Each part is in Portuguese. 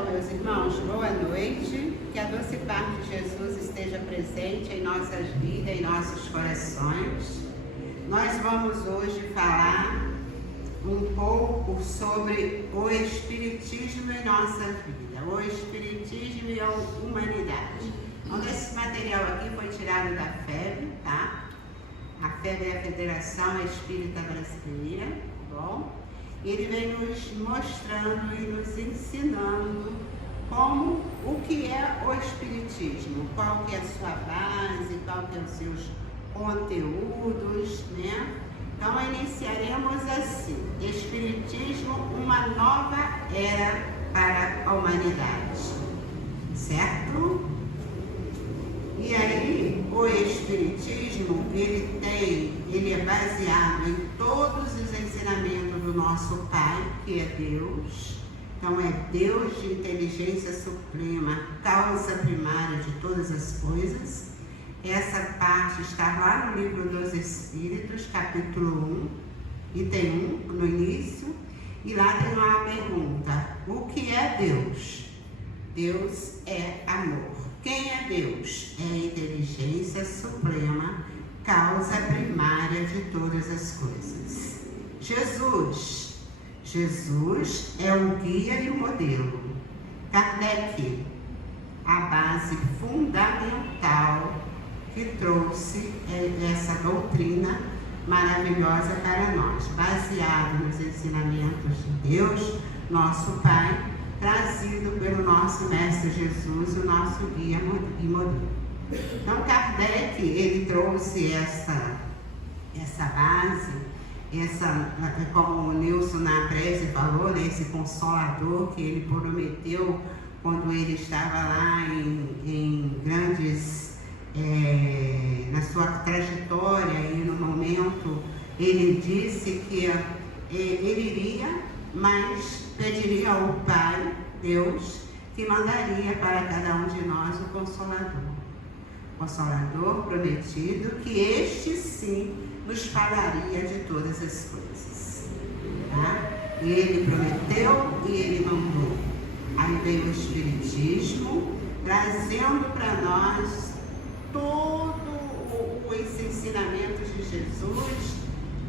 Então, meus irmãos, boa noite. Que a doce paz de Jesus esteja presente em nossas vidas, em nossos corações. Nós vamos hoje falar um pouco sobre o Espiritismo em nossa vida. O Espiritismo e a humanidade. Então, esse material aqui foi tirado da FEB, tá? A FEB é a Federação Espírita Brasileira, tá bom? Ele vem nos mostrando e nos ensinando como o que é o Espiritismo, qual que é a sua base, qual que é os seus conteúdos, né? Então iniciaremos assim: Espiritismo, uma nova era para a humanidade, certo? E aí o Espiritismo, ele é baseado em todos os ensinamentos do nosso Pai, que é Deus. Então é Deus de inteligência suprema, causa primária de todas as coisas. Essa parte está lá no Livro dos Espíritos, capítulo 1, item 1, no início. E lá tem uma pergunta: o que é Deus? Deus é amor. Quem é Deus? É a inteligência suprema, causa primária de todas as coisas. Jesus é o guia e o modelo. Kardec, a base fundamental que trouxe essa doutrina maravilhosa para nós, baseado nos ensinamentos de Deus, nosso Pai, trazido pelo nosso Mestre Jesus, o nosso guia e modelo. Então Kardec, ele trouxe essa base, como o Nilson na prece falou, né, esse consolador que ele prometeu quando ele estava lá em grandes, na sua trajetória e no momento, ele disse que ele iria, mas pediria ao Pai, Deus, que mandaria para cada um de nós o Consolador. Consolador prometido, que este sim nos falaria de todas as coisas. Tá? Ele prometeu e ele mandou. Aí veio o Espiritismo, trazendo para nós todos os ensinamentos de Jesus,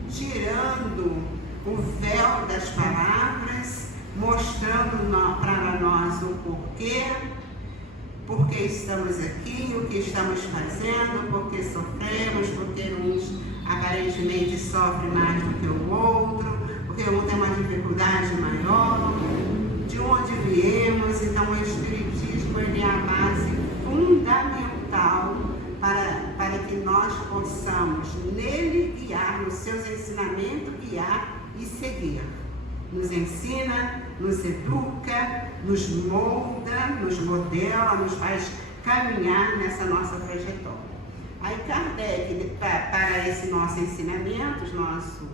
tirando o véu das palavras, mostrando para nós o porquê, porque estamos aqui, o que estamos fazendo, porque sofremos, porque uns aparentemente sofrem mais do que o outro, porque um tem uma dificuldade maior, de onde viemos. Então o Espiritismo, ele é a base fundamental para que nós possamos nele guiar, nos seus ensinamentos, guiar e seguir. Nos ensina, nos educa, nos molda, nos modela, nos faz caminhar nessa nossa trajetória. Aí Kardec, para esse nosso ensinamento, nosso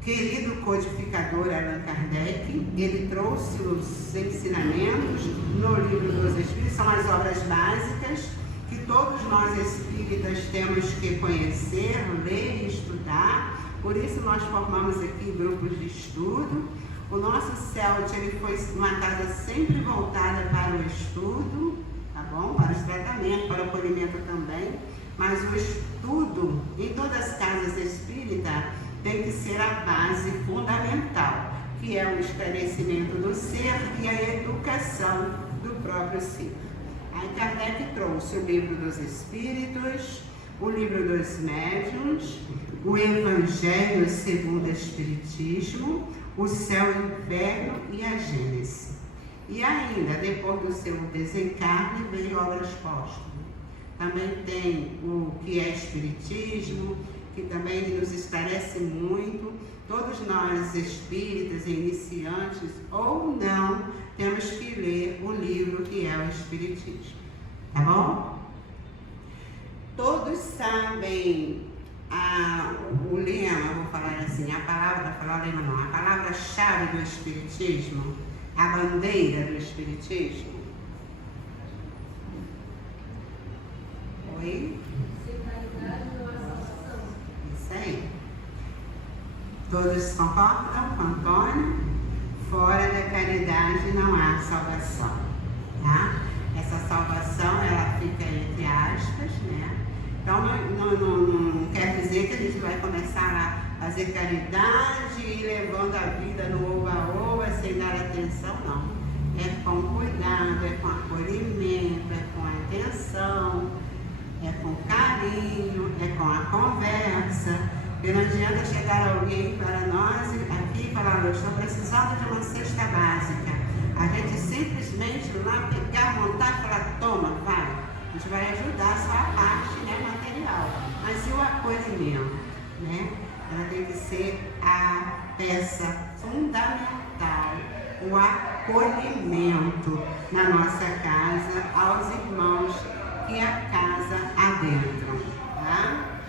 querido codificador Allan Kardec, ele trouxe os ensinamentos no Livro dos Espíritos, são as obras básicas que todos nós espíritas temos que conhecer, ler e estudar. Por isso nós formamos aqui grupos de estudo. O nosso CELT, ele foi uma casa sempre voltada para o estudo, tá bom? Para os tratamentos, para o acolhimento também. Mas o estudo em todas as casas espíritas tem que ser a base fundamental, que é o esclarecimento do ser e a educação do próprio ser. Aí Kardec trouxe o Livro dos Espíritos, o Livro dos Médiuns, o Evangelho segundo o Espiritismo, o Céu e o Inferno e a Gênese. E ainda, depois do seu desencarne, veio obras póstumas. Também tem o que é Espiritismo, que também nos esclarece muito. Todos nós, espíritas, iniciantes ou não, temos que ler o livro que é o Espiritismo. Tá bom? Todos sabem o lema, vou falar assim, a palavra-chave do Espiritismo, a bandeira do Espiritismo. Oi? Isso aí. Todos concordam com Antônio? Fora da caridade caridade não há salvação, tá? Essa salvação, ela fica entre aspas, né? Então, não quer dizer que a gente vai começar a fazer caridade e ir levando a vida no oba-oba sem dar atenção, não. É com cuidado, é com acolhimento, é com atenção, é com carinho, é com a conversa. E não adianta chegar alguém para nós aqui e falar: eu estou precisando de uma cesta básica. A gente simplesmente lá pegar, montar e falar: toma, vai. A gente vai ajudar só a parte, né, material. Mas e o acolhimento, né? Ela tem que ser a peça fundamental, o acolhimento na nossa casa aos irmãos que a casa adentram, tá?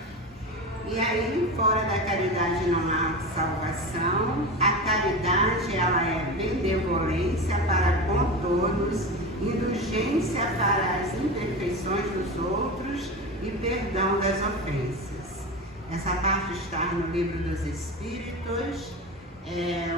E aí, fora da caridade não há salvação. A caridade, ela é benevolência para com todos, indulgência para as imperfeições dos outros e perdão das ofensas. Essa parte está no Livro dos Espíritos,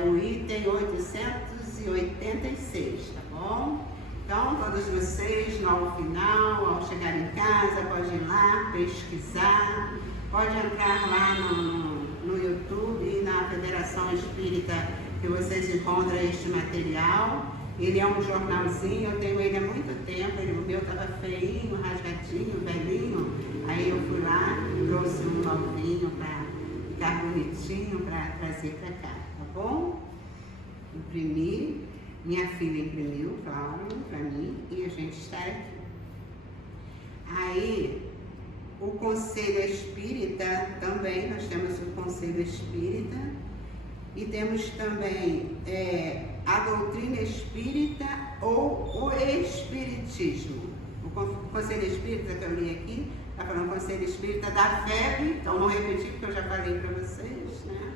o item 886, tá bom? Então, todos vocês, ao final, ao chegar em casa, pode ir lá, pesquisar, pode entrar lá no YouTube e na Federação Espírita, que vocês encontram este material. Ele é um jornalzinho, eu tenho ele há muito tempo, o meu estava feinho, rasgadinho, velhinho. Aí eu fui lá, trouxe um novinho para ficar bonitinho, para trazer para cá, tá bom? Imprimi, minha filha imprimiu, Cláudia, para mim, e a gente está aqui. Aí, o Conselho Espírita também, nós temos o Conselho Espírita e temos também a doutrina espírita ou o Espiritismo. O Conselho Espírita que eu li aqui, está falando Conselho Espírita da FEB, então não repetir porque eu já falei para vocês, né?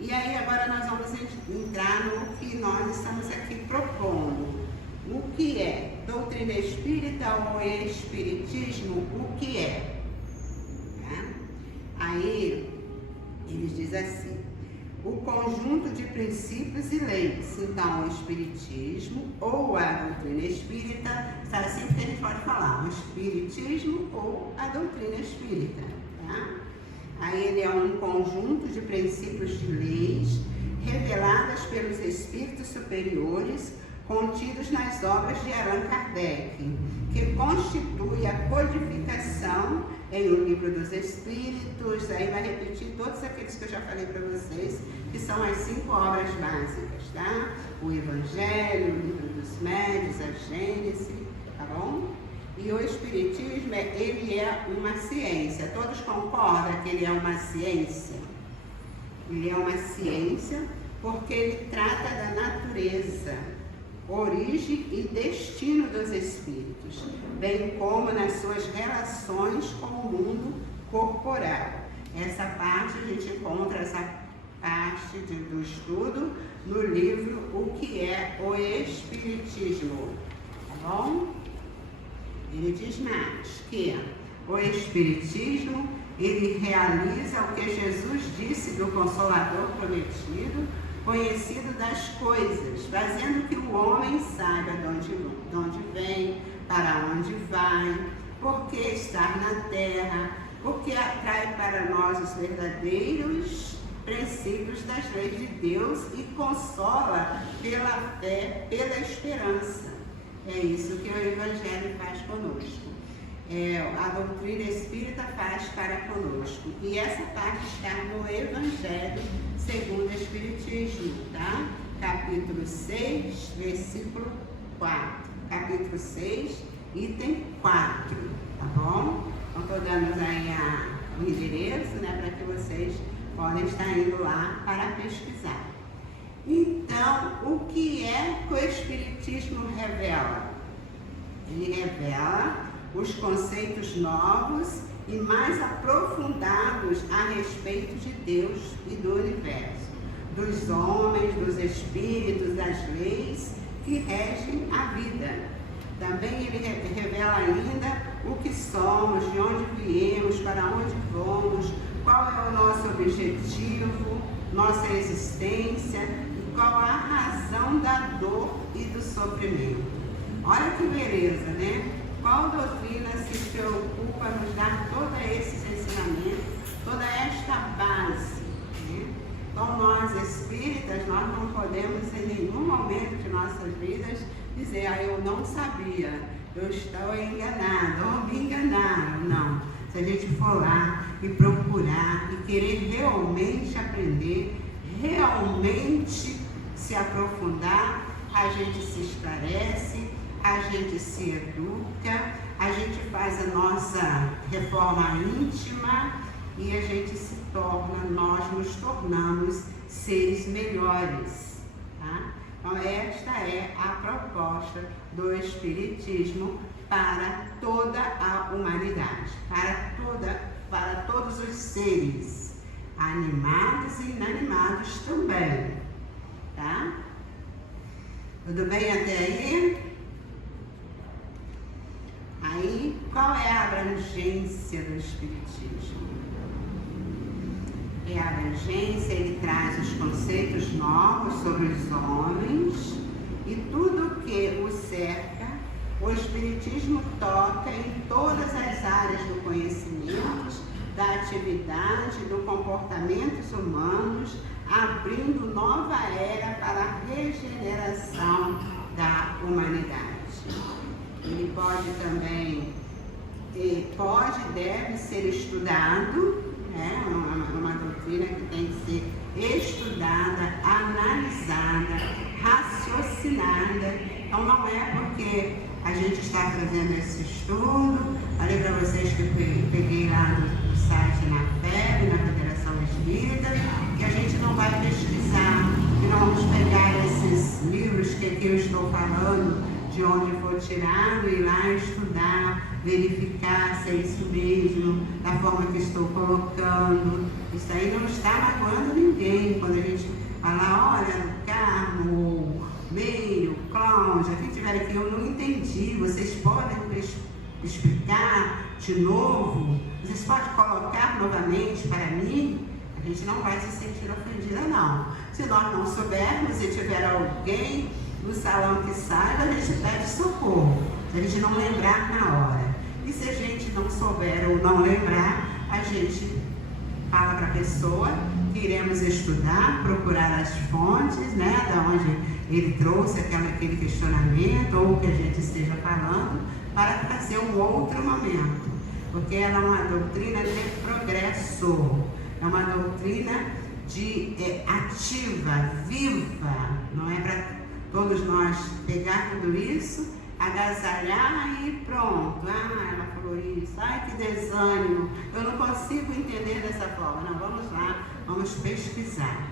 E aí agora nós vamos entrar no que nós estamos aqui propondo. O que é doutrina espírita ou Espiritismo? O que é? Aí, eles dizem assim: o conjunto de princípios e leis. Então, o Espiritismo ou a doutrina espírita, sabe assim que a gente pode falar, o Espiritismo ou a doutrina espírita, tá? Aí ele é um conjunto de princípios de leis reveladas pelos espíritos superiores contidos nas obras de Allan Kardec, que constitui a codificação em O Livro dos Espíritos. Aí vai repetir todos aqueles que eu já falei para vocês, que são as 5 obras básicas, tá? O Evangelho, o Livro dos Médiuns, a Gênese, tá bom? E o Espiritismo, ele é uma ciência. Todos concordam que ele é uma ciência? Ele é uma ciência porque ele trata da natureza, origem e destino dos espíritos, bem como nas suas relações com o mundo corporal. Essa parte a gente encontra essa parte do estudo no livro O que é o Espiritismo, tá bom? Ele diz mais que o Espiritismo, ele realiza o que Jesus disse do Consolador prometido, conhecido das coisas, fazendo que o homem saiba de onde vem, para onde vai, por que estar na terra, o que atrai para nós os verdadeiros princípios das leis de Deus e consola pela fé, pela esperança. É isso que o Evangelho faz conosco. A doutrina espírita faz para conosco. E essa parte está no Evangelho segundo o Espiritismo, tá? Capítulo 6, versículo 4. Capítulo 6, item 4, tá bom? Então, estou dando aí o endereço, né, para que vocês podem estar indo lá para pesquisar. Então, o que é que o Espiritismo revela? Ele revela os conceitos novos e mais aprofundados a respeito de Deus e do universo, dos homens, dos espíritos, das leis que regem a vida. Também ele revela ainda o que somos, de onde viemos, para onde vamos, qual é o nosso objetivo, nossa existência e qual a razão da da dor e do sofrimento. Olha que beleza, né? Qual doutrina se preocupa em nos dar todos esses ensinamentos, toda esta base, né? Então nós espíritas, nós não podemos em nenhum momento de nossas vidas dizer, eu não sabia, eu estou enganado, ou me enganaram. Não. Se a gente for lá e procurar e querer realmente aprender, realmente se aprofundar, a gente se esclarece, a gente se educa, a gente faz a nossa reforma íntima e a gente se torna, nós nos tornamos seres melhores, tá? Então esta é a proposta do Espiritismo para toda a humanidade, para todos os seres, animados e inanimados também, tá? Tudo bem até aí? Aí, qual é a abrangência do Espiritismo? A abrangência, ele traz os conceitos novos sobre os homens e tudo que o cerca. O Espiritismo toca em todas as áreas do conhecimento, da atividade, do comportamentos humanos, abrindo nova era para a regeneração da humanidade. Ele pode também, pode e deve ser estudado, né? Uma doutrina que tem que ser estudada, analisada, raciocinada. Então não é porque a gente está fazendo esse estudo, falei para vocês que eu peguei lá no site na FEB, na Federação Espírita, que a gente não vai pesquisar, que não vamos pegar esses livros que aqui eu estou falando, de onde for tirado, ir lá estudar, verificar se é isso mesmo, da forma que estou colocando. Isso aí não está magoando ninguém. Quando a gente fala, olha, Carmo, Meio, Cláudia, quem estiver aqui, eu não entendi, vocês podem explicar de novo? Vocês podem colocar novamente para mim? A gente não vai se sentir ofendida, não. Se nós não soubermos e tiver alguém no salão que saiba, a gente pede socorro, se a gente não lembrar na hora. E se a gente não souber ou não lembrar, a gente fala para a pessoa que iremos estudar, procurar as fontes, né, da onde ele trouxe aquele questionamento ou o que a gente esteja falando, para fazer um outro momento. Porque ela é uma doutrina de progresso, é uma doutrina ativa, viva, não é para todos nós pegar tudo isso, agasalhar e pronto. Ela falou isso, que desânimo, eu não consigo entender dessa forma. Não, vamos lá, vamos pesquisar.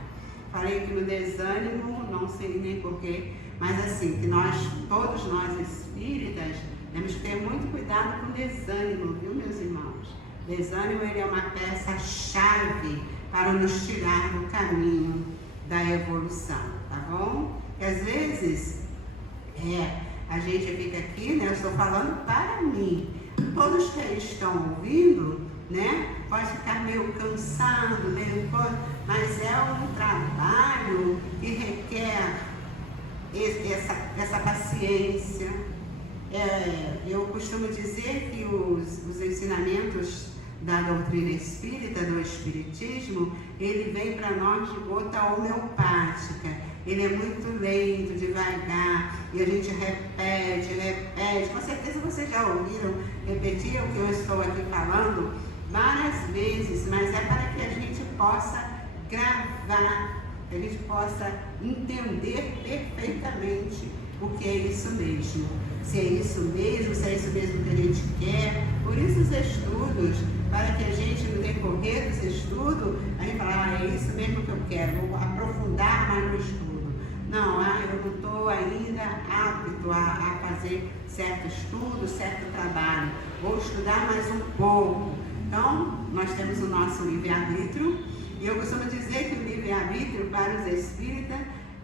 Falei que no desânimo, não sei nem porquê, mas assim, que todos nós espíritas, temos que ter muito cuidado com o desânimo, viu, meus irmãos? Desânimo, ele é uma peça-chave para nos tirar do caminho da evolução, tá bom? E às vezes, a gente fica aqui, né? Eu estou falando para mim. Todos que estão ouvindo, né? Pode ficar meio cansado, mas é um trabalho que requer essa paciência. Eu costumo dizer que os ensinamentos da doutrina espírita, do espiritismo, ele vem para nós de gota homeopática. Ele é muito lento, devagar, e a gente repete. Com certeza vocês já ouviram repetir o que eu estou aqui falando várias vezes, mas é para que a gente possa gravar, que a gente possa entender perfeitamente o que é isso mesmo. Se é isso mesmo que a gente quer. Por isso os estudos, para que a gente, no decorrer desse estudo, a gente fala, é isso mesmo que eu quero, vou aprofundar mais no estudo. Não, eu não estou ainda apto a fazer certo estudo, certo trabalho. Vou estudar mais um pouco. Então, nós temos o nosso livre-arbítrio. E eu costumo dizer que o livre-arbítrio para os espíritas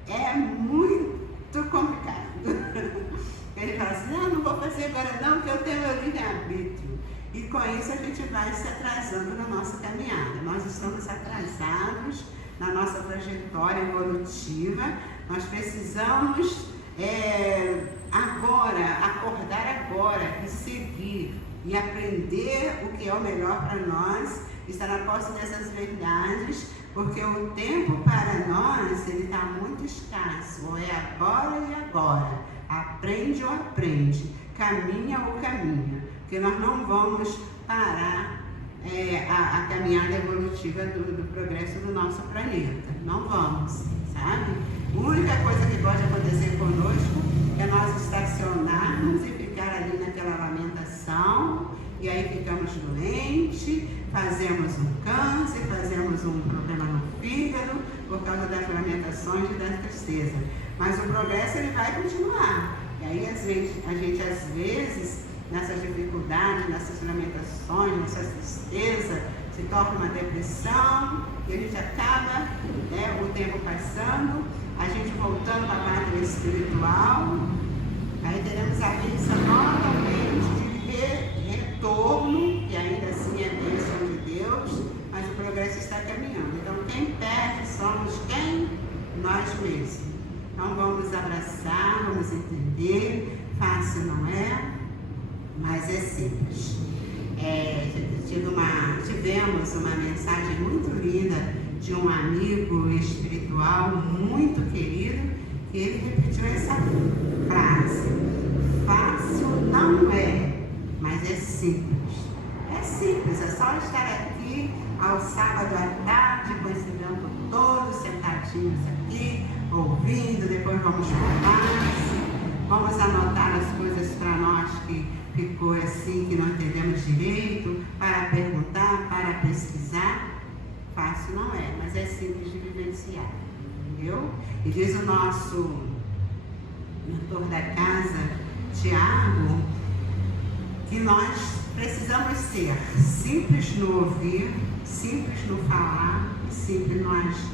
é muito complicado. Ele fala assim, não vou fazer agora não, porque eu tenho meu livre-arbítrio. E com isso a gente vai se atrasando na nossa caminhada. Nós estamos atrasados na nossa trajetória evolutiva. Nós precisamos acordar agora e seguir e aprender o que é o melhor para nós, estar na posse dessas verdades, porque o tempo para nós ele está muito escasso. Ou é agora e agora. Aprende ou aprende, caminha ou caminha, porque nós não vamos parar a caminhada evolutiva do progresso do nosso planeta. Não vamos, sabe? A única coisa que pode acontecer conosco é nós estacionarmos e ficar ali naquela lamentação, e aí ficamos doentes, fazemos um câncer, fazemos um problema no fígado por causa das lamentações e da tristeza. Mas o progresso ele vai continuar. E aí a gente às vezes, nessas dificuldades, nessas lamentações, nessa tristeza, se torna uma depressão, e a gente acaba, o tempo passando, a gente voltando para a pátria espiritual, aí teremos a bênção novamente de retorno, que ainda assim é bênção de Deus, mas o progresso está caminhando. Então quem perde somos quem? Nós mesmos. Então vamos abraçar, vamos entender, fácil não é, mas é simples. Tivemos uma mensagem muito linda de um amigo espiritual muito querido, que ele repetiu essa frase: fácil não é, mas é simples. É simples, é só estar aqui ao sábado à tarde, com esse vento todo, sentadinhos aqui, ouvindo, depois vamos falar, vamos anotar as coisas para nós que ficou assim, que não entendemos direito, para perguntar, para pesquisar. Fácil não é, mas é simples de vivenciar, entendeu? E diz o nosso mentor da casa, Tiago, que nós precisamos ser simples no ouvir, simples no falar, simples no agir,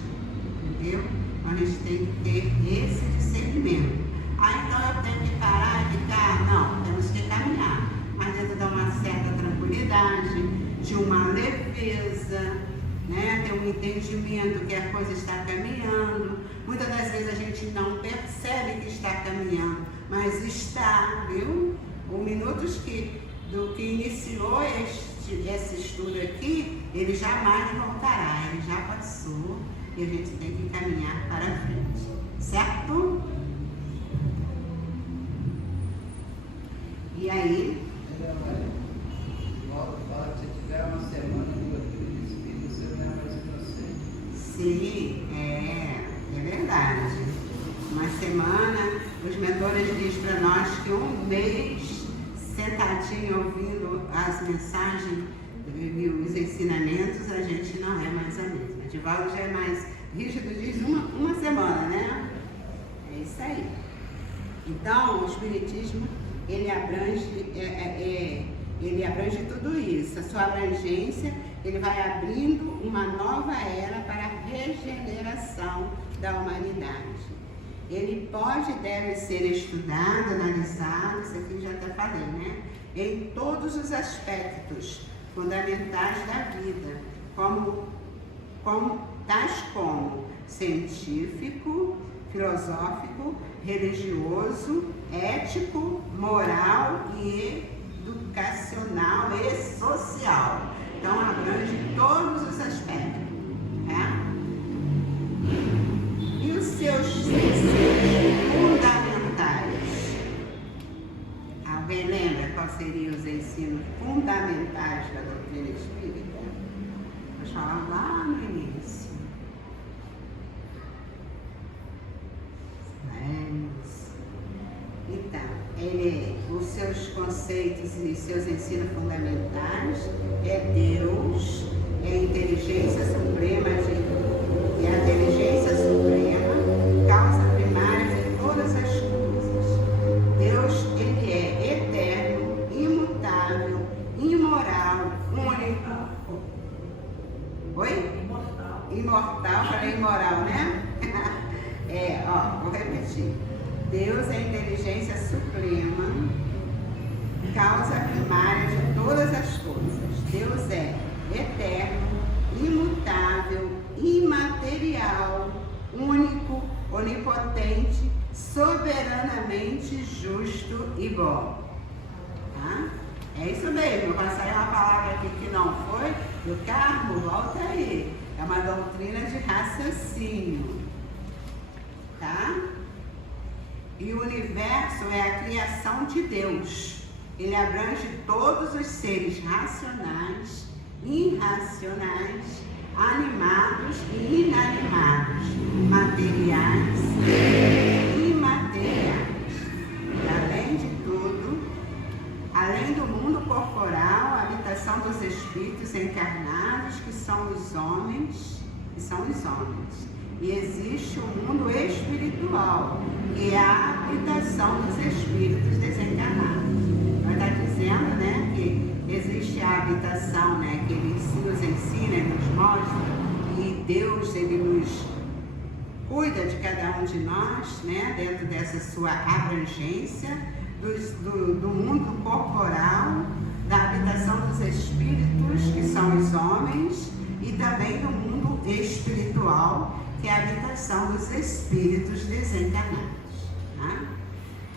entendeu? Então a gente tem que ter esse discernimento. Então eu tenho que parar e ficar? Não, temos que caminhar, mas dentro de uma certa tranquilidade, de uma leveza, ter um entendimento que a coisa está caminhando. Muitas das vezes a gente não percebe que está caminhando, mas está, viu? Os minutos do que iniciou esse estudo aqui, ele jamais voltará, ele já passou e a gente tem que caminhar para frente, certo? E aí? Se tiver uma semana de doutrina de espírito, você lembra de você. Sim, é verdade. Uma semana, os mentores dizem para nós que um mês sentadinho ouvindo as mensagens e os ensinamentos, a gente não é mais a mesma. Divaldo já é mais rígido, diz uma semana, né? É isso aí. Então, o Espiritismo, ele abrange tudo isso. A sua abrangência, ele vai abrindo uma nova era para a regeneração da humanidade. Ele pode e deve ser estudado, analisado, isso aqui eu já até falei, né? Em todos os aspectos fundamentais da vida, tais como científico, filosófico, religioso, ético, moral e educacional e social. Então abrange todos os aspectos, né? E os seus ensinos fundamentais? Alguém lembra quais seriam os ensinos fundamentais da doutrina espírita? Vamos falar lá no início. Então, os seus conceitos e seus ensinos fundamentais é Deus, é a inteligência suprema, causa primária de todas as coisas. Deus, ele é eterno, imutável, imoral, único. Oi? Imortal, falei imoral, né? Vou repetir. Deus é a inteligência suprema, causa primária de todas as coisas. Deus é eterno, imutável, imaterial, único, onipotente, soberanamente justo e bom. Tá? É isso mesmo. Quando sair uma palavra aqui que não foi do Carmo, volta aí. É uma doutrina de raciocínio. Tá? E o universo é a criação de Deus. Ele abrange todos os seres racionais, irracionais, animados e inanimados, materiais e imateriais. E além de tudo, além do mundo corporal, a habitação dos espíritos encarnados, que são os homens, E existe o mundo espiritual, que é a habitação dos espíritos desencarnados. Nós está dizendo, né, que existe a habitação, né, que ele nos ensina e nos mostra, e Deus, ele nos cuida de cada um de nós, né, dentro dessa sua abrangência, do mundo corporal, da habitação dos espíritos, que são os homens, e também do mundo espiritual, que é a habitação dos espíritos desencarnados. Tá?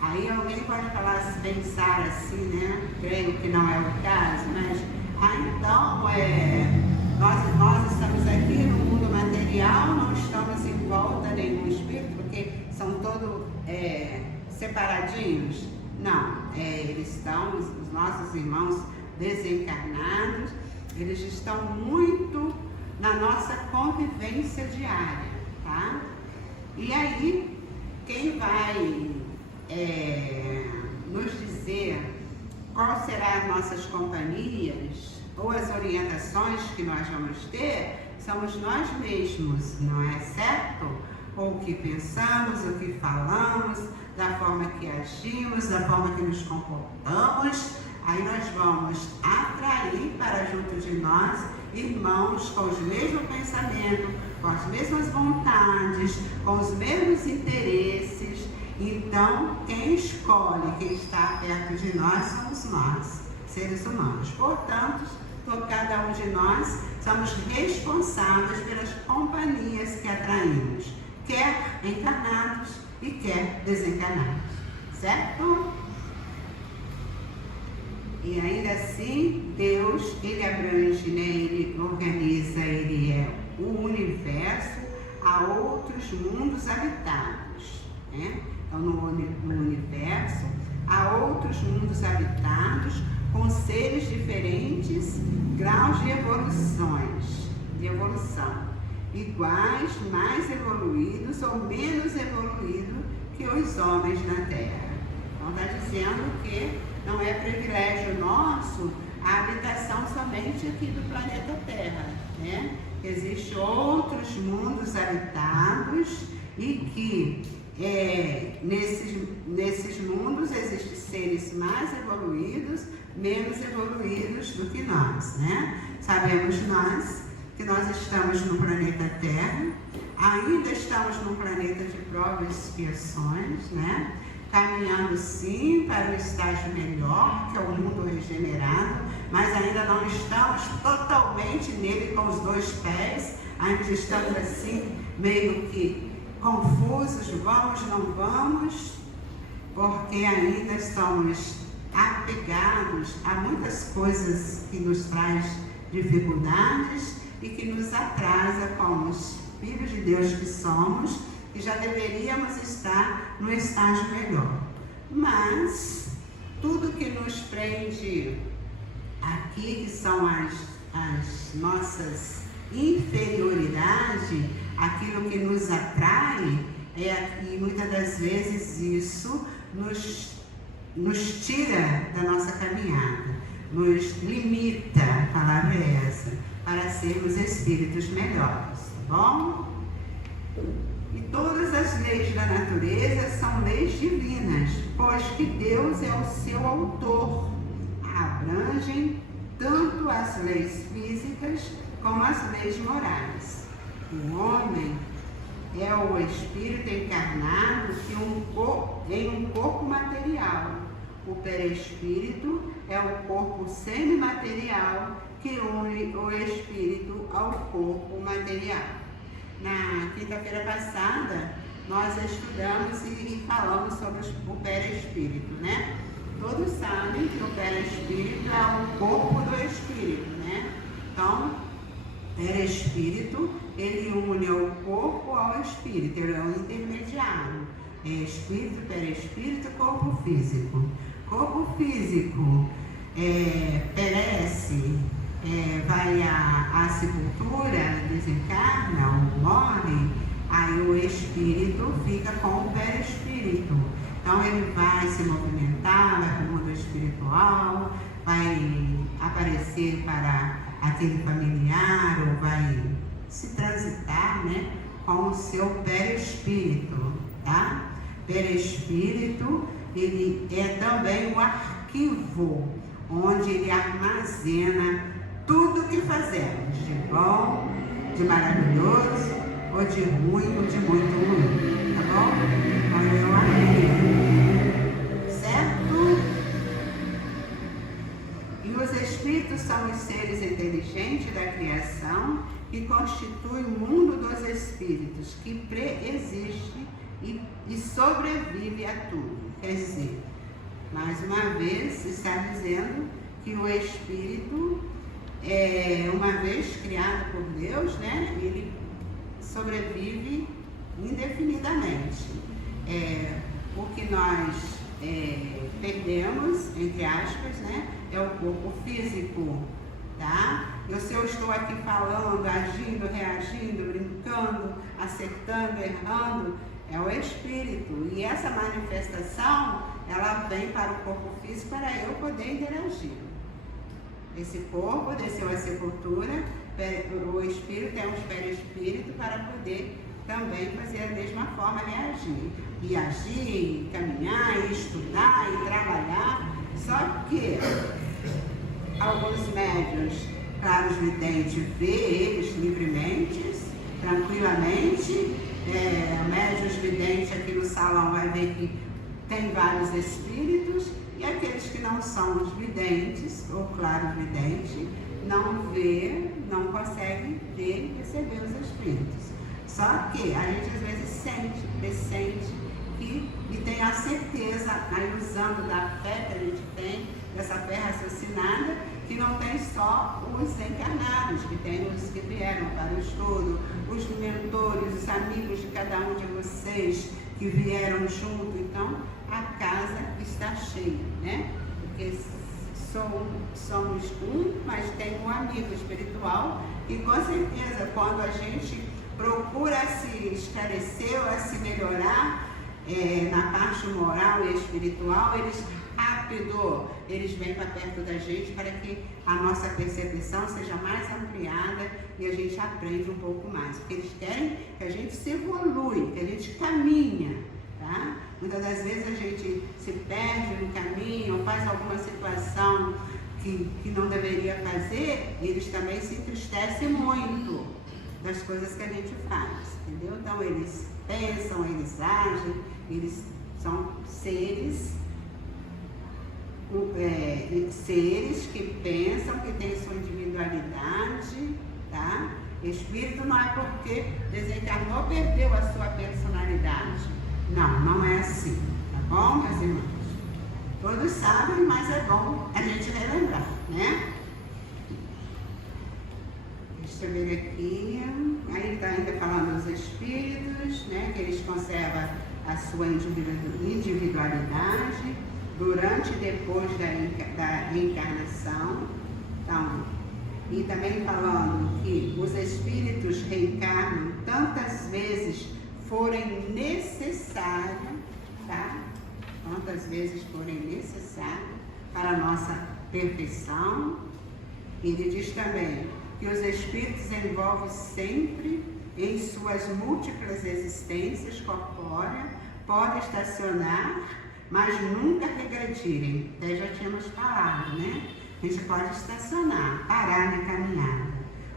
Aí alguém pode falar, pensar assim, né? Creio que não é o caso, mas então nós estamos aqui no mundo material, não estamos em volta nenhum espírito, porque são todos separadinhos. Não, eles estão, os nossos irmãos desencarnados, eles estão muito na nossa convivência diária, tá? E aí, quem vai nos dizer qual serão as nossas companhias ou as orientações que nós vamos ter, somos nós mesmos, não é certo? O que pensamos, o que falamos, da forma que agimos, da forma que nos comportamos. Aí nós vamos atrair para junto de nós irmãos com os mesmos pensamentos, com as mesmas vontades, com os mesmos interesses. Então, quem escolhe, quem está perto de nós, somos nós, seres humanos. Portanto, cada um de nós somos responsáveis pelas companhias que atraímos, quer encarnados e quer desencarnados, certo? E ainda assim, Deus, ele abrange, né? Ele organiza, ele é o universo a outros mundos habitados, né? Então, no universo, há outros mundos habitados com seres diferentes, graus de evolução, iguais, mais evoluídos ou menos evoluídos que os homens na Terra. Então, está dizendo que não é privilégio nosso a habitação somente aqui do planeta Terra, né? Existem outros mundos habitados e que nesses mundos existem seres mais evoluídos, menos evoluídos do que nós, né? Sabemos nós que nós estamos no planeta Terra, ainda estamos num planeta de provas e expiações, né? Caminhando sim para um estágio melhor, que é o mundo regenerado, mas ainda não estamos totalmente nele com os dois pés, ainda estamos assim, meio que confusos, vamos, não vamos, porque ainda estamos apegados a muitas coisas que nos traz dificuldades e que nos atrasa como os filhos de Deus que somos, e já deveríamos estar no estágio melhor. Mas tudo que nos prende aqui, que são as nossas inferioridades, aquilo que nos atrai, e muitas das vezes isso nos tira da nossa caminhada, nos limita, a palavra é essa, para sermos espíritos melhores, tá bom? E todas as leis da natureza são leis divinas, pois que Deus é o seu autor. Abrangem tanto as leis físicas como as leis morais. O homem é o espírito encarnado em um corpo material. O perispírito é o corpo semimaterial que une o espírito ao corpo material. na quinta-feira passada, nós estudamos e falamos sobre o perispírito, né? Todos sabem que o perispírito é o corpo do espírito, né? Então, perispírito, ele une o corpo ao espírito, ele é o intermediário. É espírito, perispírito, corpo físico. Corpo físico perece, vai à sepultura, desencarna ou morre, aí o espírito fica com o perispírito. Então ele vai se movimentar, vai para o mundo espiritual, vai aparecer para aquele familiar, ou vai se transitar, né, com o seu perispírito, tá? Perispírito, ele é também um arquivo, onde ele armazena tudo que fazemos, de bom, de maravilhoso, ou de ruim, ou de muito ruim, tá bom? Então é um arquivo, certo? E os espíritos são os seres inteligentes da criação que constituem o mundo dos espíritos, que preexiste e sobrevive a tudo. Quer dizer, mais uma vez, está dizendo que o espírito, uma vez criado por Deus, né, ele sobrevive indefinidamente. O que nós perdemos, entre aspas, né, é o corpo físico, tá? Se eu estou aqui falando, agindo, reagindo, brincando, acertando, errando, é o espírito. E essa manifestação, ela vem para o corpo físico para eu poder interagir. Esse corpo desceu à sepultura, o espírito é um perispírito para poder também fazer a mesma forma, reagir. E agir, e caminhar, e estudar, e trabalhar. Só que alguns médiuns, claros videntes, vê eles livremente, tranquilamente. Médiuns videntes aqui no salão vai ver que tem vários espíritos, e aqueles que não são os videntes, ou claros videntes, não vê, não consegue ver e receber os espíritos. Só que a gente às vezes sente, pressente, e tem a certeza, aí usando da fé que a gente tem, dessa fé raciocinada, que não tem só os encarnados, que tem os que vieram para o estudo, os mentores, os amigos de cada um de vocês que vieram junto. Então, a casa está cheia, né? Porque somos um, mas tem um amigo espiritual, e com certeza, quando a gente procura se esclarecer ou a se melhorar na parte moral e espiritual, eles vêm para perto da gente para que a nossa percepção seja mais ampliada e a gente aprende um pouco mais, porque eles querem que a gente se evolui, que a gente caminha, tá? Muitas das vezes a gente se perde no caminho ou faz alguma situação que não deveria fazer, e eles também se entristecem muito das coisas que a gente faz, entendeu? Então eles pensam, eles agem, eles são seres que pensam, que têm sua individualidade, tá? Espírito não é porque desencarnou, perdeu a sua personalidade. Não, não é assim, tá bom, meus irmãos? Todos sabem, mas é bom a gente relembrar, né? Deixa eu ver aqui. Aí está ainda falando dos espíritos, né? Que eles conservam a sua individualidade durante e depois da reencarnação. Então, e também falando que os espíritos reencarnam tantas vezes forem necessárias, tá? Quantas vezes forem necessárias para a nossa perfeição. Ele diz também que os espíritos envolvem sempre em suas múltiplas existências corpóreas, podem estacionar, mas nunca regredirem. Até já tínhamos falado, né? A gente pode estacionar, parar na caminhada.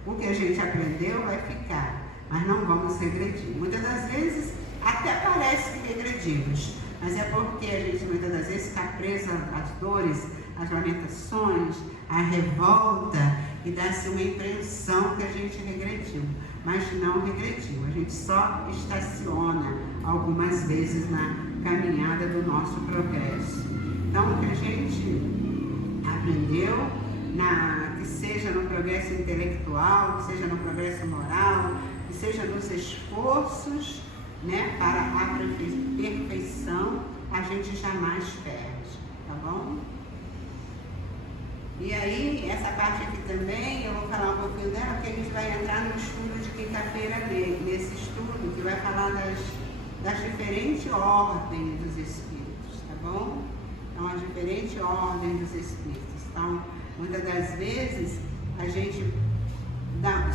O que a gente aprendeu vai ficar, mas não vamos regredir. Muitas das vezes até parece que regredimos, mas é porque a gente muitas das vezes está preso às dores, às lamentações, à revolta, e dá-se uma impressão que a gente regrediu. mas não regrediu. A gente só estaciona algumas vezes na caminhada do nosso progresso. Então, o que a gente aprendeu, que seja no progresso intelectual, que seja no progresso moral, que seja nos esforços, né, para a perfeição, a gente jamais perde, tá bom? E aí, essa parte aqui também, eu vou falar um pouquinho dela, porque a gente vai entrar no estudo de quinta-feira nesse estudo, que vai falar das diferentes ordens dos espíritos, tá bom? Então, as diferentes ordens dos espíritos. Então, muitas das vezes, a gente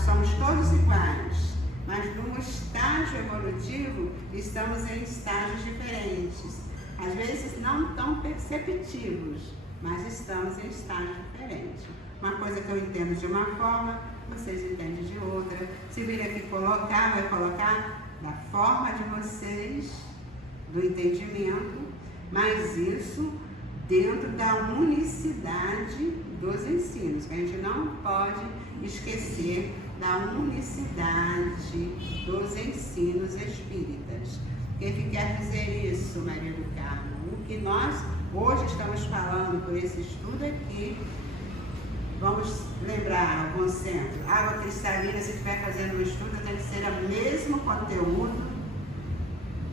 somos todos iguais, mas num estágio evolutivo, estamos em estágios diferentes. Às vezes, não tão perceptivos, mas estamos em estágios diferentes. Uma coisa que eu entendo de uma forma, vocês entendem de outra. Se vir aqui colocar, vai colocar da forma de vocês, do entendimento, mas isso dentro da unicidade dos ensinos, que a gente não pode esquecer da unicidade dos ensinos espíritas. O que quer dizer isso, Maria do Carmo? O que nós hoje estamos falando por esse estudo aqui, vamos lembrar algum centro. Água cristalina, se estiver fazendo um estudo, tem que ser o mesmo conteúdo,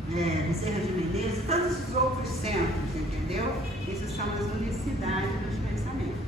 Bezerra de Menezes, todos os outros centros, entendeu? Isso são as unicidades dos pensamentos.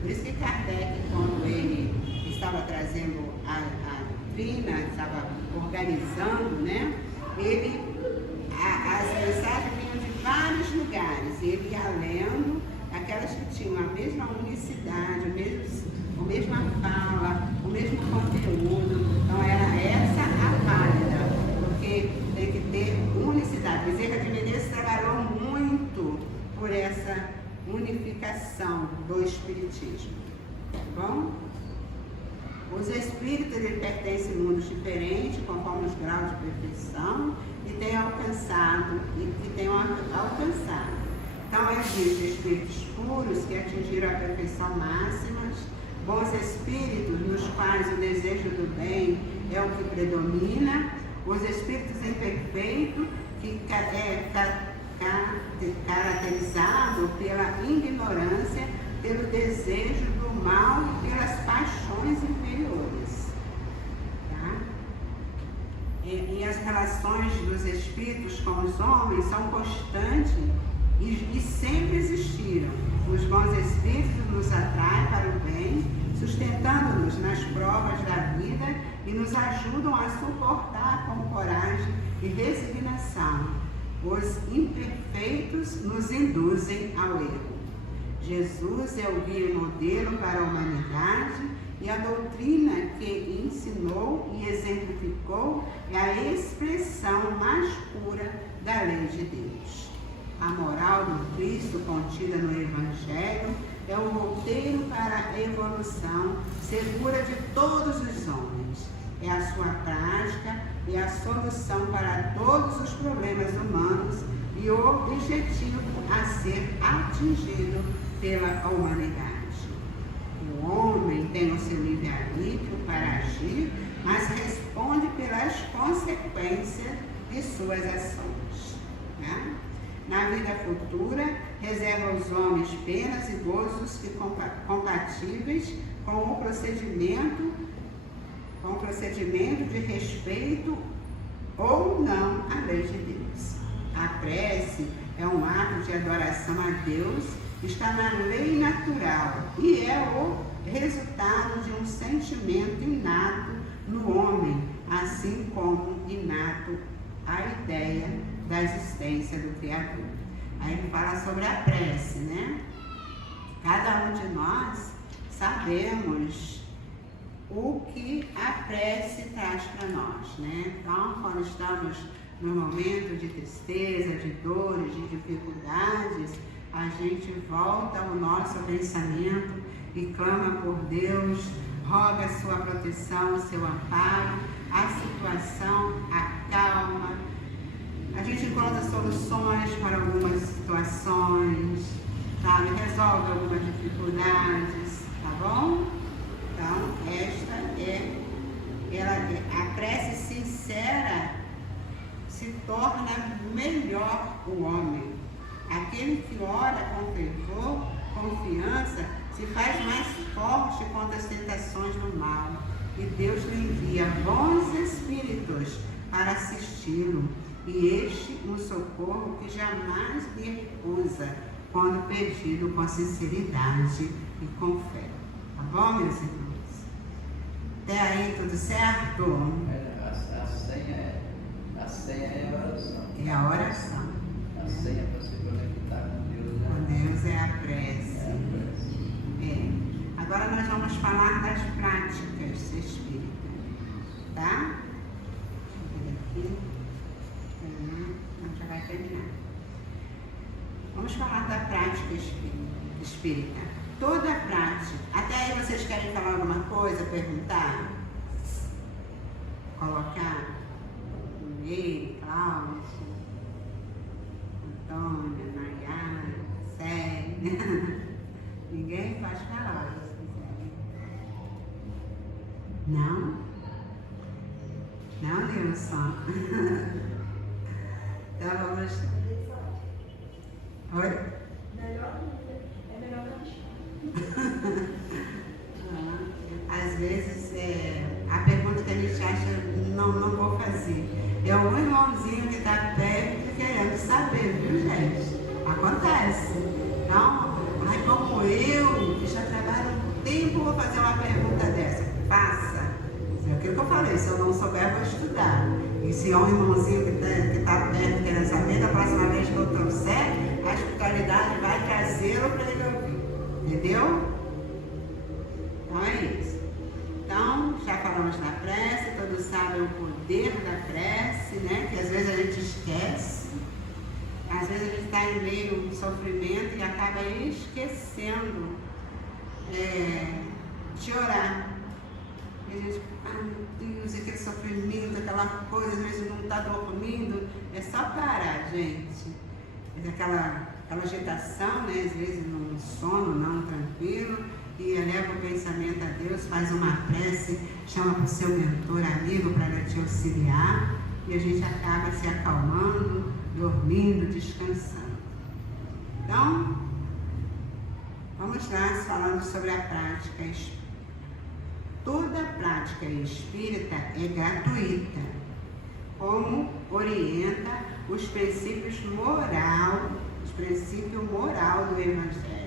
Por isso que Kardec, quando ele estava trazendo a doutrina, estava organizando, né? As mensagens vinham de vários lugares, e ele ia lendo aquelas que tinham a mesma unicidade, a mesma fala, o mesmo conteúdo. Então era essa a válida, porque tem que ter unicidade. Bezerra de Menezes trabalhou muito por essa unificação do espiritismo, tá bom? Os espíritos, eles pertencem a mundos diferentes, conforme os graus de perfeição, e têm alcançado. Então, existem espíritos puros que atingiram a perfeição máxima, bons espíritos nos quais o desejo do bem é o que predomina, os espíritos imperfeitos, que é caracterizado pela ignorância, pelo desejo do mal e pelas paixões inferiores. Tá? E as relações dos espíritos com os homens são constantes e sempre existiram. Os bons espíritos nos atraem para o bem, sustentando-nos nas provas da vida e nos ajudam a suportar com coragem e resignação. Os imperfeitos nos induzem ao erro. Jesus é o guia e modelo para a humanidade, e a doutrina que ensinou e exemplificou é a expressão mais pura da lei de Deus. A moral do Cristo contida no Evangelho é o roteiro para a evolução segura de todos os homens. É a sua prática e a solução para todos os problemas humanos e o objetivo a ser atingido pela humanidade. O homem tem o seu livre-arbítrio para agir, mas responde pelas consequências de suas ações. Né? Na vida futura, reserva aos homens penas e gozos que compatíveis com o procedimento de respeito ou não à lei de Deus. A prece é um ato de adoração a Deus, está na lei natural e é o resultado de um sentimento inato no homem, assim como inato a ideia da existência do Criador. Aí ele fala sobre a prece, né? Cada um de nós sabemos o que a prece traz para nós, né? Então, quando estamos no momento de tristeza, de dores, de dificuldades, a gente volta ao nosso pensamento e clama por Deus, roga a sua proteção, o seu amparo, a situação acalma. A gente encontra soluções para algumas situações, sabe? Resolve algumas dificuldades, tá bom? Então, a prece sincera se torna melhor o homem. Aquele que ora com fervor, confiança, se faz mais forte contra as tentações do mal. E Deus lhe envia bons espíritos para assisti-lo. E este um socorro que jamais lhe recusa, quando pedido com sinceridade e com fé. Tá bom, meus irmãos? Até aí tudo certo? A senha é a oração. É a oração. A senha para se conectar com Deus. Com Deus é a prece. É a prece. É. Agora nós vamos falar das práticas espíritas. Tá? Deixa eu ver aqui. Não, já vai terminar. Vamos falar da prática espírita. Toda prática. Até aí vocês querem falar alguma coisa, perguntar? Colocar? Ei, Cláudio, Antônia, Nayara, Célia. Ninguém pode falar, se quiserem. Não? Não, Nilson? Então vamos. Oi? É melhor deixar. Às vezes a pergunta que a gente acha, não vou fazer. É um irmãozinho que está perto querendo saber, viu, gente? Acontece. Então, como eu, que já trabalho um tempo, vou fazer uma pergunta dessa. Faça. É aquilo que eu falei, se eu não souber, eu vou estudar. E se é um irmãozinho que está perto querendo saber, da próxima vez que eu trouxer, a espiritualidade vai trazê-lo para ele ouvir. Entendeu? Então é isso. Então, já falamos da prece, todos sabem o poder da prece, né? Que às vezes a gente esquece. Às vezes a gente está em meio a um sofrimento e acaba esquecendo de orar. E a gente, meu Deus, aquele sofrimento, aquela coisa, às vezes não está dormindo. É só parar, gente. Aquela agitação, né? Às vezes num sono não tranquilo. E eleva o pensamento a Deus, faz uma prece, chama para o seu mentor, amigo, para te auxiliar. E a gente acaba se acalmando, dormindo, descansando. Então, vamos lá falando sobre a prática espírita. Toda prática espírita é gratuita, como orienta os princípios moral do Evangelho.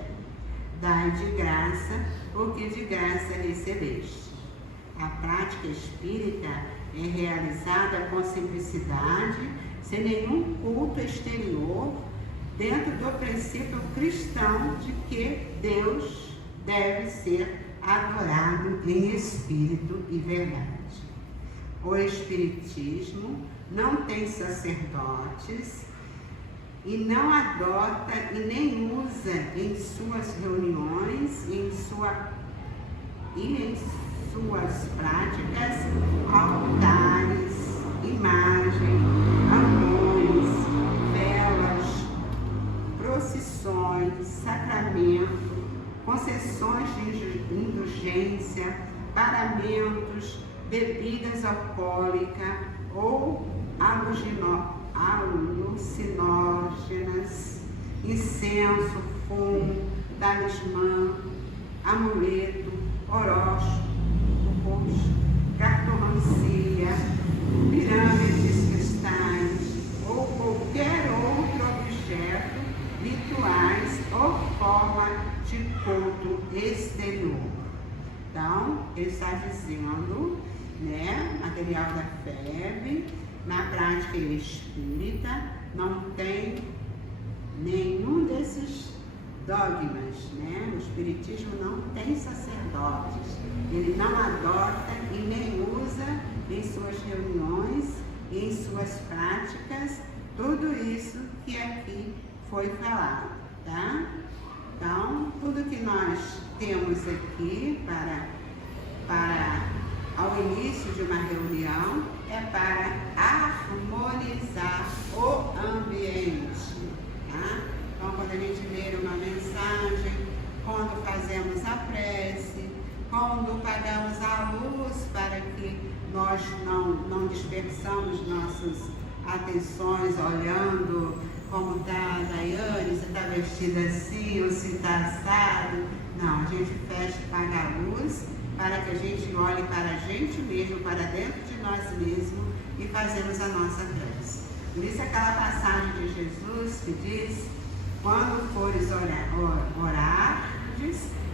Dai de graça o que de graça recebeste. A prática espírita é realizada com simplicidade, sem nenhum culto exterior, dentro do princípio cristão de que Deus deve ser adorado em espírito e verdade. O Espiritismo não tem sacerdotes e não adota e nem usa em suas reuniões e em suas práticas altares, imagens, amores, velas, procissões, sacramento, concessões de indulgência, paramentos, bebidas alcoólicas ou alucinógenas, incenso, fumo, talismã, amuleto, horóscopos, cartomancia, pirâmides cristais ou qualquer outro objeto, rituais ou forma de culto exterior. Então, ele está dizendo, né, material da FEB, na prática espírita, não tem nenhum desses dogmas, né? O Espiritismo não tem sacerdotes, ele não adota e nem usa em suas reuniões, em suas práticas, tudo isso que aqui foi falado, tá? Então, tudo que nós temos aqui para ao início de uma reunião é para harmonizar o ambiente, tá? Então, quando a gente lê uma mensagem, quando fazemos a prece, quando pagamos a luz para que nós não dispersamos nossas atenções olhando como está a Daiane, se está vestida assim ou se está assado. Não, a gente fecha e apaga a luz para que a gente olhe para a gente mesmo, para dentro de nós mesmos e fazemos a nossa prece. Por isso aquela passagem de Jesus que diz: quando fores orar,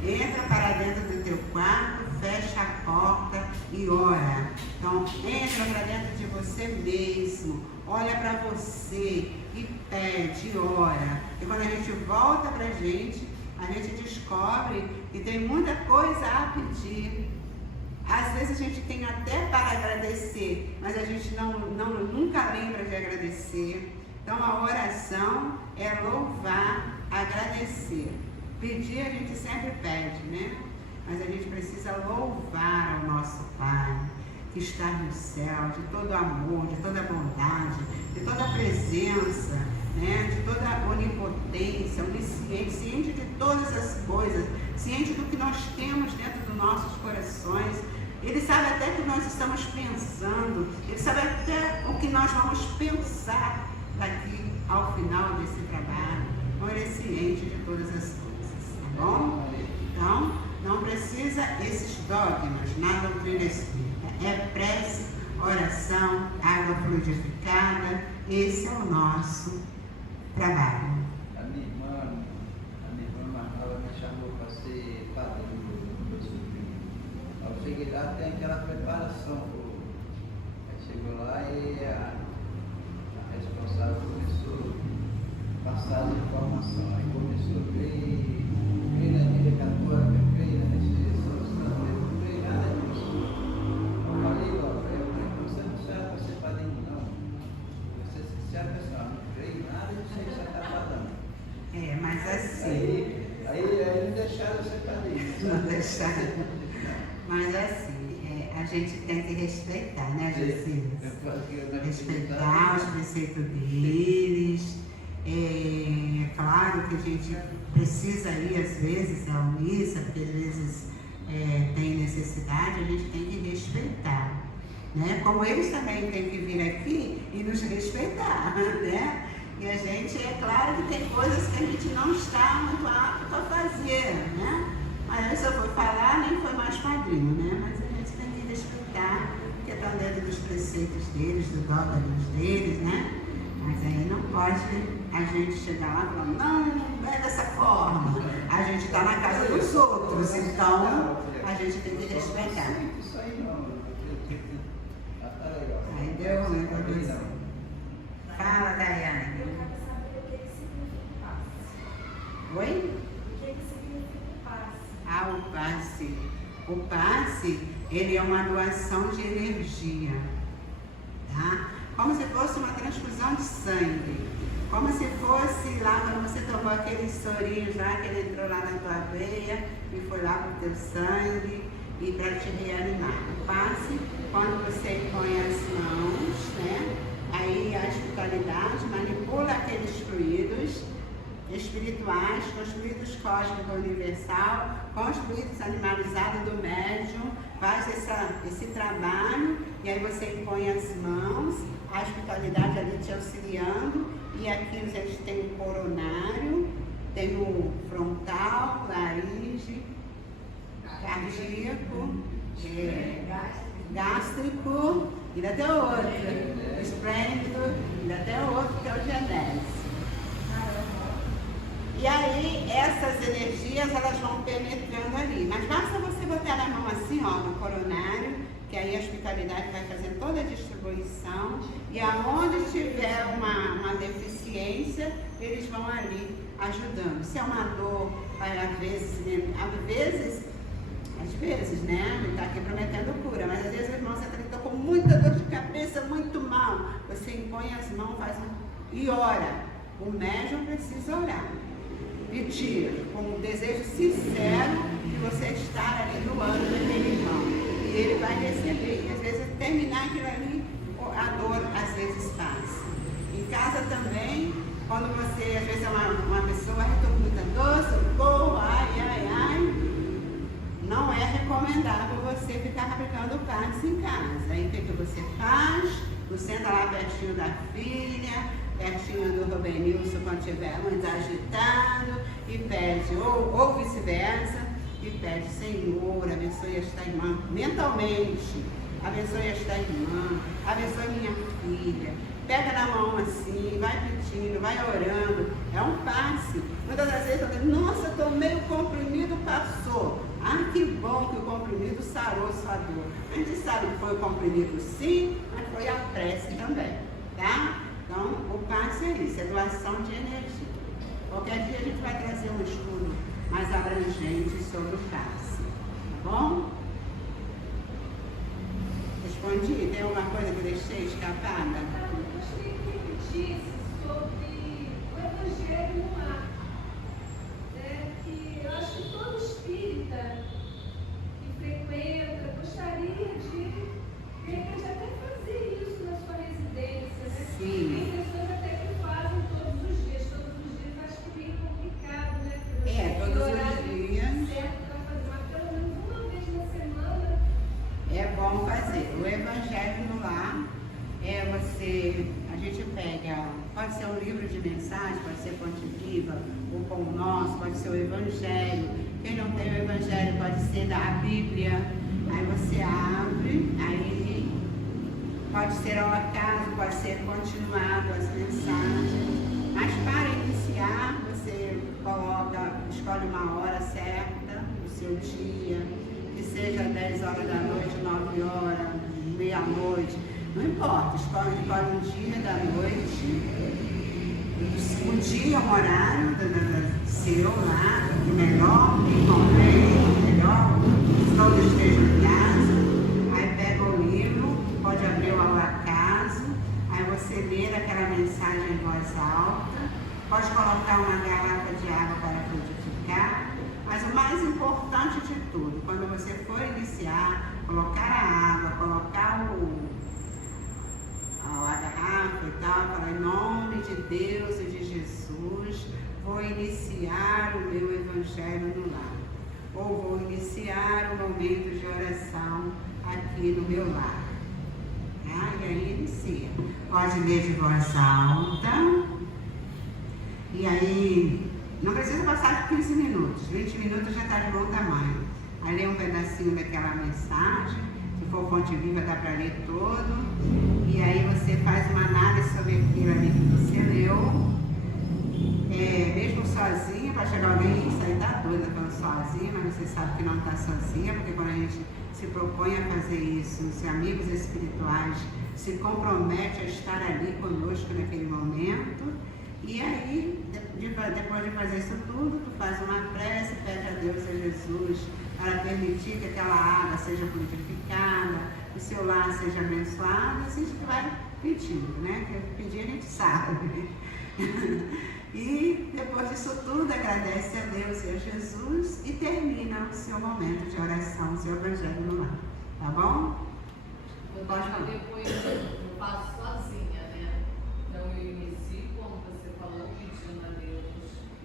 entra para dentro do teu quarto, fecha a porta e ora. Então, entra para dentro de você mesmo, olha para você e pede, ora. E quando a gente volta para a gente descobre que tem muita coisa a pedir. Às vezes a gente tem até para agradecer, mas a gente nunca lembra de agradecer. Então a oração é louvar, agradecer. Pedir a gente sempre pede, né? Mas a gente precisa louvar ao nosso Pai, que está no céu, de todo amor, de toda bondade, de toda presença, né? De toda onipotência, onisciente, ciente de todas as coisas, ciente do que nós temos dentro dos nossos corações. Ele sabe até o que nós estamos pensando, ele sabe até o que nós vamos pensar daqui ao final desse trabalho. Então ele é ciente de todas as coisas, tá bom? Então, não precisa esses dogmas na doutrina espírita. É prece, oração, água fluidificada. Esse é o nosso trabalho. A minha irmã Marcela me chamou para ser padrinho do meu sobrinho. Eu cheguei lá, tem aquela preparação. Aí chegou lá e a responsável começou a passar as informações. Aí começou a ver na Igreja Católica, creio na ressurreição dos mortos, creio nada disso. Eu falei, você não serve para ser padrinho, não. Você serve para ser, não creio nada disso aí que você está falando. É, mas assim... Aí não deixaram eu ser padrinho. Não deixaram. Mas assim, a gente tem que respeitar, né, Jesus? Respeitar os preceitos deles. É claro que a gente precisa ir às vezes à missa, porque às vezes tem necessidade, a gente tem que respeitar, né? Como eles também têm que vir aqui e nos respeitar, né? E a gente, é claro que tem coisas que a gente não está muito apto para fazer, né? Mas eu só fui falar, nem foi mais padrinho, né? Mas a gente tem que respeitar, porque estão dentro dos preceitos deles, dos dogmas deles, né? Mas aí não pode a gente chegar lá e falar, não é dessa forma. A gente está na casa dos outros, então a gente tem que respeitar. Isso aí não. Aí deu ruim para você. Fala, Daiane. Eu quero saber o que significa passe. Oi? O que significa passe? Ah, o passe. O passe, ele é uma doação de energia, tá? Como se fosse uma transfusão de sangue. Como se fosse lá quando você tomou aqueles sorinhos lá, que ele entrou lá na tua veia e foi lá para o teu sangue e para te reanimar. O passe, quando você põe as mãos, né? Aí a espiritualidade manipula aqueles fluidos espirituais, construídos cósmico universal, construídos animalizados do médium, faz esse trabalho e aí você impõe as mãos, a espiritualidade ali te auxiliando, e aqui a gente tem o coronário, tem o frontal, laringe, cardíaco, gástrico, ainda tem outro, esplêndido, ainda tem outro que é o genésio. E aí, essas energias, elas vão penetrando ali. Mas basta você botar a mão assim, ó, no coronário, que aí a espiritualidade vai fazendo toda a distribuição. E aonde tiver uma deficiência, eles vão ali ajudando. Se é uma dor, às vezes, né? Ele está aqui prometendo cura, mas às vezes o irmão você está com muita dor de cabeça, muito mal. Você impõe as mãos, e ora. O médium precisa orar. Pedir com um desejo sincero de você estar ali no ano daquele irmão. E ele vai receber. E às vezes terminar aquilo ali, a dor às vezes passa. Em casa também, quando você, às vezes é uma pessoa que com muita dor, socorro, ai, não é recomendável você ficar aplicando passe em casa. Em Tu senta lá pertinho da filha, pertinho do Rubenilson quando estiver muito agitado e pede, ou vice-versa, e pede, Senhor, abençoe esta irmã mentalmente, abençoe esta irmã, abençoe minha filha. Pega na mão assim, vai pedindo, vai orando, é um passe. Muitas das vezes eu digo, nossa, tomei o comprimido, passou. Ah, que bom que o comprimido sarou sua dor. A gente sabe que foi o comprimido sim, mas foi a prece também, tá? Então, o passe é isso, é doação de energia. Qualquer dia a gente vai trazer um estudo mais abrangente sobre o passe, tá bom? Respondi? Tem alguma coisa que eu deixei escapada? Eu gostaria que repetisse sobre o Evangelho no lar. Que eu acho que todo espírita que frequenta gostaria de repente, até fazer isso na sua residência, né? Sim. Tem pessoas até que fazem todos os dias, acho que é meio complicado, né? Todos os dias. Certo para fazer, mas pelo menos uma vez na semana. É bom fazer. O Evangelho no lar é você, a gente pega, pode ser um livro de mensagem, pode ser Fonte Viva, o Pão Nosso, pode ser o Evangelho. Quem não tem o Evangelho pode ser da Bíblia. Aí você abre, aí pode ser ao acaso, pode ser continuado as mensagens. Mas para iniciar, você escolhe uma hora certa do seu dia, que seja 10 horas da noite, 9 horas, meia-noite, não importa, escolhe um dia da noite, um dia, um horário seu lá, o melhor, que convém, melhor, que todos estejam em casa, aí pega o livro, pode abrir ao acaso, aí você lê aquela mensagem em voz alta, pode colocar uma garrafa de água para frutificar, mas o mais importante de tudo, quando você for iniciar, colocar a água, colocar a garrafa e tal, falar em nome de Deus e de Jesus, vou iniciar o meu Evangelho no lar, ou vou iniciar o momento de oração aqui no meu lar. E aí inicia. Pode ler de voz alta, e aí não precisa passar de 15 minutos, 20 minutos já está de bom tamanho. Aí lê um pedacinho daquela mensagem, se for Fonte Viva dá para ler todo, e aí você faz uma análise sobre aquilo ali que você leu, mesmo sozinha, para chegar alguém e sair da doida falando sozinha, mas você sabe que não está sozinha, porque quando a gente se propõe a fazer isso, os amigos espirituais se comprometem a estar ali conosco naquele momento. E aí, depois de fazer isso tudo, tu faz uma prece, pede a Deus e a Jesus para permitir que aquela água seja purificada, o seu lar seja abençoado, assim a gente vai pedindo, né? Porque pedir a gente sabe. E depois disso tudo, agradece a Deus e a Jesus e termina o seu momento de oração, o seu Evangelho no lar. Tá bom? Depois eu faço sozinha, né? Então eu inicio, como você falou, pedindo a Deus,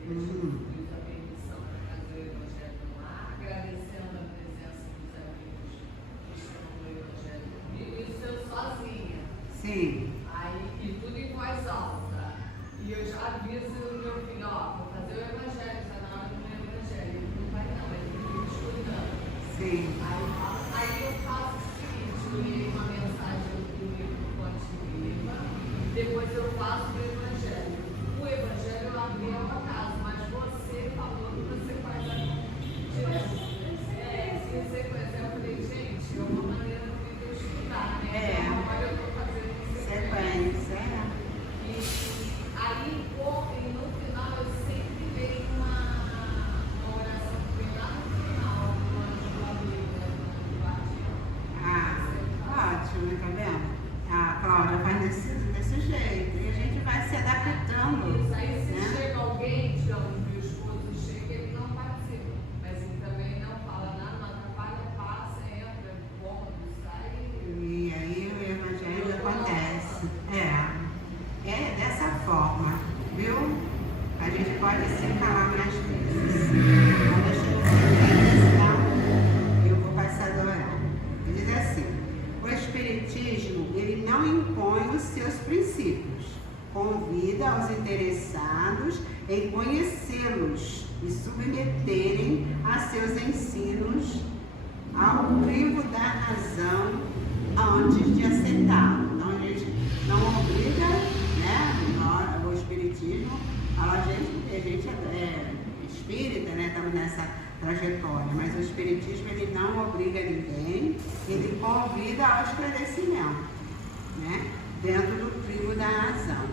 pedindo a permissão para fazer o Evangelho no lar, agradecendo a presença dos amigos que estão no Evangelho comigo, isso eu sozinha. Sim. Aí, e tudo em voz alta. E eu já aviso o meu filho, vou fazer o Evangelho, já na hora do meu Evangelho. Ele não vai não, ele fica escutando. Sim. Aí eu faço o seguinte, eu leio uma mensagem do livro Fonte Viva, depois eu faço o Evangelho. O Evangelho eu abri ao acaso, mas você falou que você faz a direção. Se você conhecer, eu falei, gente, é uma maneira de eu estudar, né? Agora eu estou fazendo Sequência. E aí, no final, eu sempre leio uma oração que vem lá no final, do anjo do amigo, do guardião. Ótimo, tá vendo? A Cláudia faz desse jeito e a gente vai se adaptando. Isso aí, se né? chega alguém, digamos, meu esposo chega, ele não participa, mas ele também não fala nada, não atrapalha, passa, entra, cômodo, sai. E aí o Evangelho acontece. É dessa forma, viu? A gente pode se calar mais vezes. Não deixa de ser, senão eu vou passar do horário. Ele diz assim, o Espiritismo, ele não impõe em conhecê-los e submeterem a seus ensinos ao crivo da razão antes de aceitá-lo. Então, a gente não obriga, né, o Espiritismo, a gente é espírita, né, estamos nessa trajetória, mas o Espiritismo ele não obriga ninguém, ele convida ao esclarecimento, né, dentro do crivo da razão.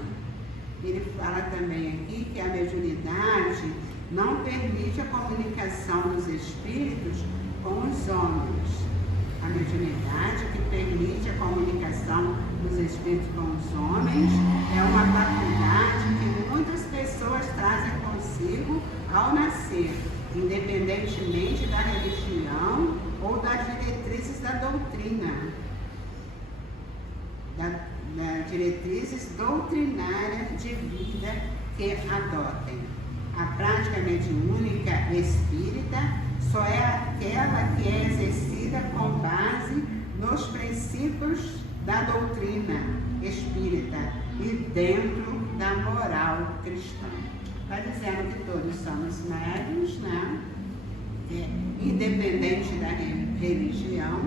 Ele fala também aqui que a mediunidade não permite a comunicação dos espíritos com os homens. A mediunidade que permite a comunicação dos espíritos com os homens é uma faculdade que muitas pessoas trazem consigo ao nascer, independentemente da religião ou das diretrizes da doutrina, diretrizes doutrinárias de vida que adotem. A prática mediúnica espírita só é aquela que é exercida com base nos princípios da doutrina espírita e dentro da moral cristã. Está dizendo que todos somos médiuns, né? Independente da religião,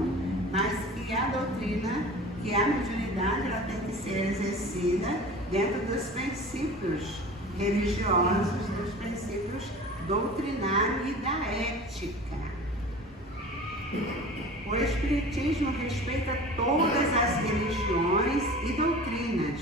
mas que a doutrina, que a mediunidade, ela tem que ser exercida dentro dos princípios religiosos, dos princípios doutrinários e da ética. O Espiritismo respeita todas as religiões e doutrinas,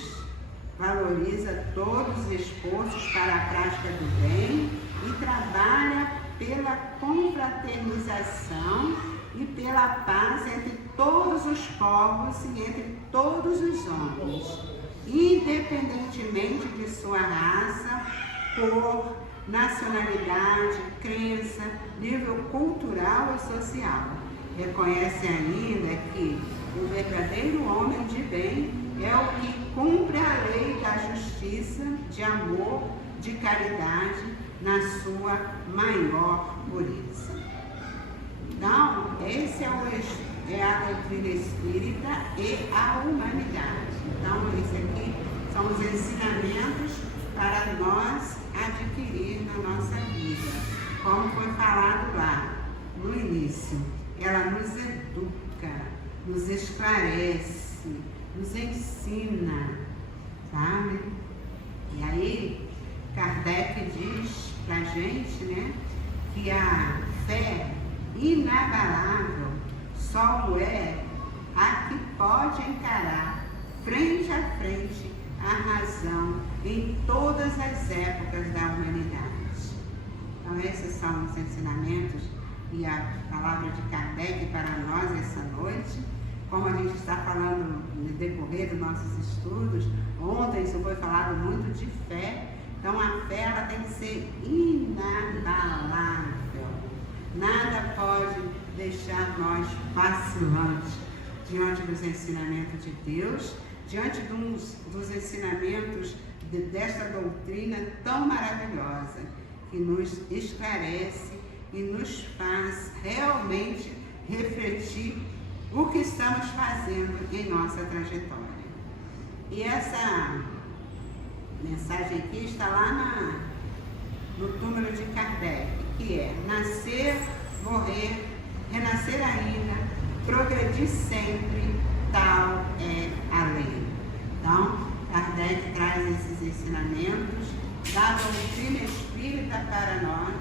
valoriza todos os esforços para a prática do bem e trabalha pela confraternização e pela paz entre todos os povos e entre todos os homens, independentemente de sua raça, cor, nacionalidade, crença, nível cultural e social. Reconhece ainda que o verdadeiro homem de bem é o que cumpre a lei da justiça, de amor, de caridade, na sua maior pureza. Então, esse é a doutrina espírita e a humanidade. Então, esse aqui são os ensinamentos para nós adquirir na nossa vida. Como foi falado lá no início, ela nos educa, nos esclarece, nos ensina, sabe? E aí, Kardec diz pra gente, né, que a fé inabalável só é a que pode encarar frente a frente a razão em todas as épocas da humanidade. Então esses são os ensinamentos e a palavra de Kardec para nós essa noite. Como a gente está falando no decorrer dos nossos estudos, ontem isso foi falado muito de fé. Então a fé ela tem que ser inabalável. Nada pode deixar nós vacilantes diante dos ensinamentos de Deus, diante dos ensinamentos desta doutrina tão maravilhosa, que nos esclarece e nos faz realmente refletir o que estamos fazendo em nossa trajetória. E essa mensagem aqui está lá no túmulo de Kardec, que é nascer, morrer, renascer ainda, progredir sempre, tal é a lei. Então, Kardec traz esses ensinamentos da doutrina espírita para nós,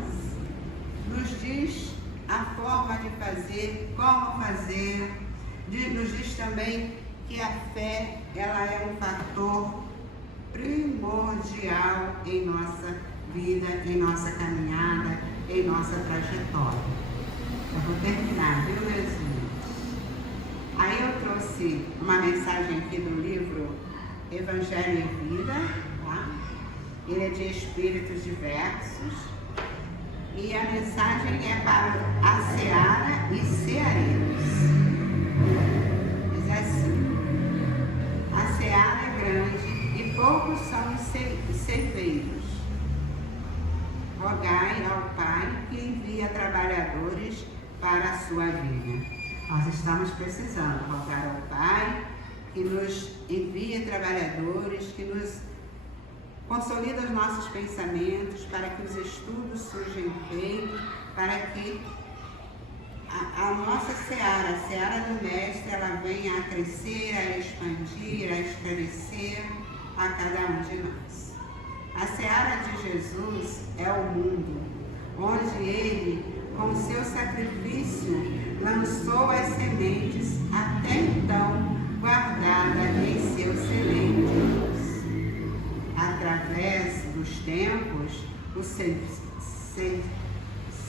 nos diz a forma de fazer, como fazer, nos diz também que a fé ela é um fator primordial em nossa vida, em nossa caminhada, em nossa trajetória. Eu vou terminar, viu, Jesus? Aí eu trouxe uma mensagem aqui do livro Evangelho e Vida, tá? Ele é de espíritos diversos. E a mensagem é para a seara e ceareiros. Diz assim: a seara é grande e poucos são os ceifeiros. Rogai ao Pai que envia trabalhadores para a sua vinha. Nós estamos precisando rogar ao Pai que nos envie trabalhadores, que nos Consolida os nossos pensamentos para que os estudos surjam feitos, para que a nossa seara, a seara do Mestre, ela venha a crescer, a expandir, a esclarecer a cada um de nós. A seara de Jesus é o mundo, onde Ele, com seu sacrifício, lançou as sementes até então guardadas em seus celeiros. Através dos tempos, os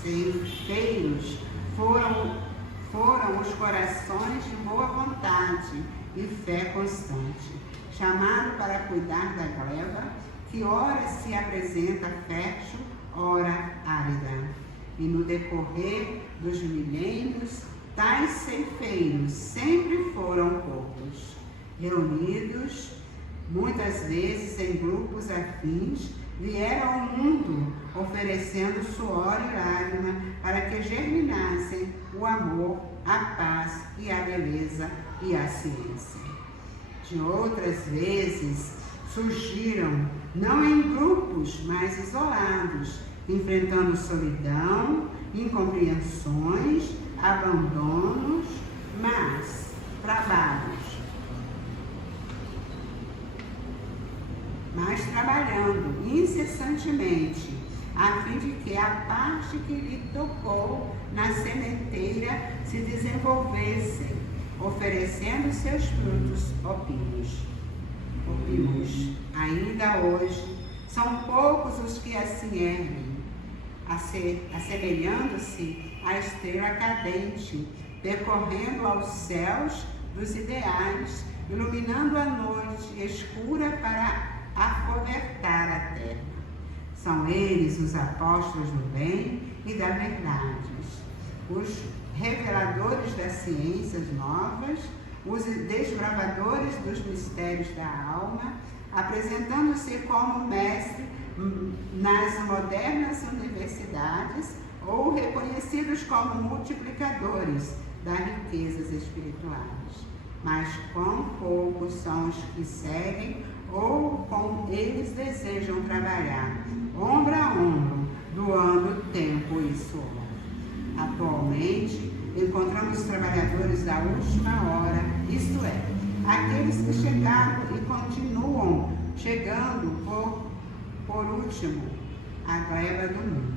ceifeiros foram os corações de boa vontade e fé constante, chamados para cuidar da gleba, que ora se apresenta fértil, ora árida. E no decorrer dos milênios, tais ceifeiros sempre foram poucos, reunidos muitas vezes em grupos afins, vieram ao mundo oferecendo suor e lágrima para que germinassem o amor, a paz e a beleza e a ciência. De outras vezes surgiram, não em grupos, mas isolados, enfrentando solidão, incompreensões, abandonos, mas trabalhando incessantemente, a fim de que a parte que lhe tocou na sementeira se desenvolvesse, oferecendo seus frutos opimos. Ainda hoje, são poucos os que assim erguem, assemelhando-se à estrela cadente, percorrendo aos céus dos ideais, iluminando a noite escura para acobertar a terra. São eles os apóstolos do bem e da verdade, os reveladores das ciências novas, os desbravadores dos mistérios da alma, apresentando-se como mestre nas modernas universidades ou reconhecidos como multiplicadores das riquezas espirituais. Mas quão poucos são os que seguem ou com eles desejam trabalhar, ombro a ombro, doando tempo e suor. Atualmente, encontramos trabalhadores da última hora, isto é, aqueles que chegaram e continuam chegando por último à gleba do mundo,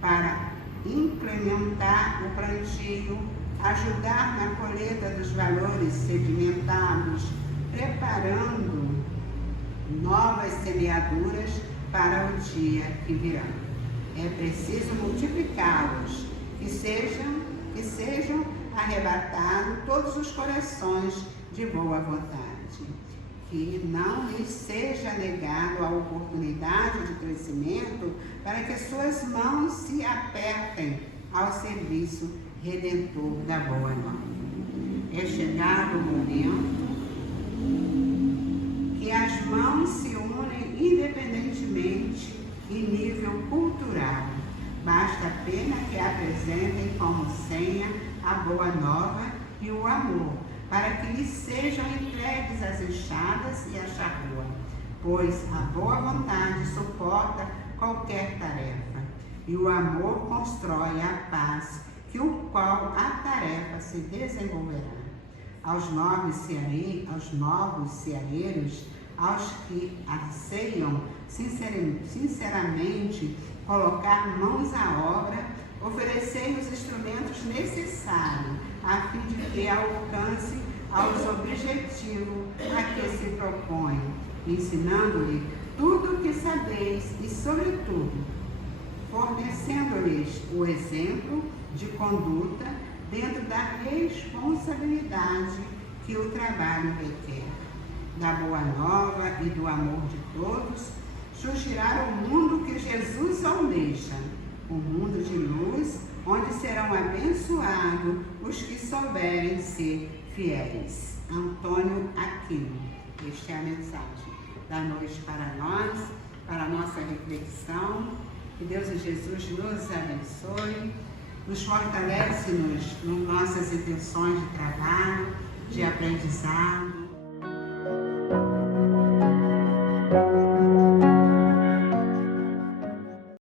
para implementar o plantio, ajudar na colheita dos valores sedimentados, preparando novas semeaduras para o dia que virá. É preciso multiplicá-los, que sejam arrebatados todos os corações de boa vontade, que não lhes seja negado a oportunidade de crescimento para que suas mãos se apertem ao serviço redentor da boa nova. É chegado o momento que as mãos se unem independentemente em nível cultural. Basta apenas que apresentem como senha a boa nova e o amor, para que lhes sejam entregues as enxadas e a charrua, pois a boa vontade suporta qualquer tarefa, e o amor constrói a paz, que o qual a tarefa se desenvolverá. Aos novos ceareiros, aos que anseiam sinceramente colocar mãos à obra, oferecei os instrumentos necessários a fim de que alcance aos objetivos a que se propõe, ensinando-lhe tudo o que sabeis e, sobretudo, fornecendo-lhes o exemplo de conduta dentro da responsabilidade que o trabalho requer. Da boa nova e do amor de todos, surgirá o mundo que Jesus almeja, um mundo de luz, onde serão abençoados os que souberem ser fiéis. Antônio Aquino. Esta é a mensagem da noite para nós, para a nossa reflexão. Que Deus e Jesus nos abençoe, nos fortalece nas nossas intenções de trabalho, de aprendizado,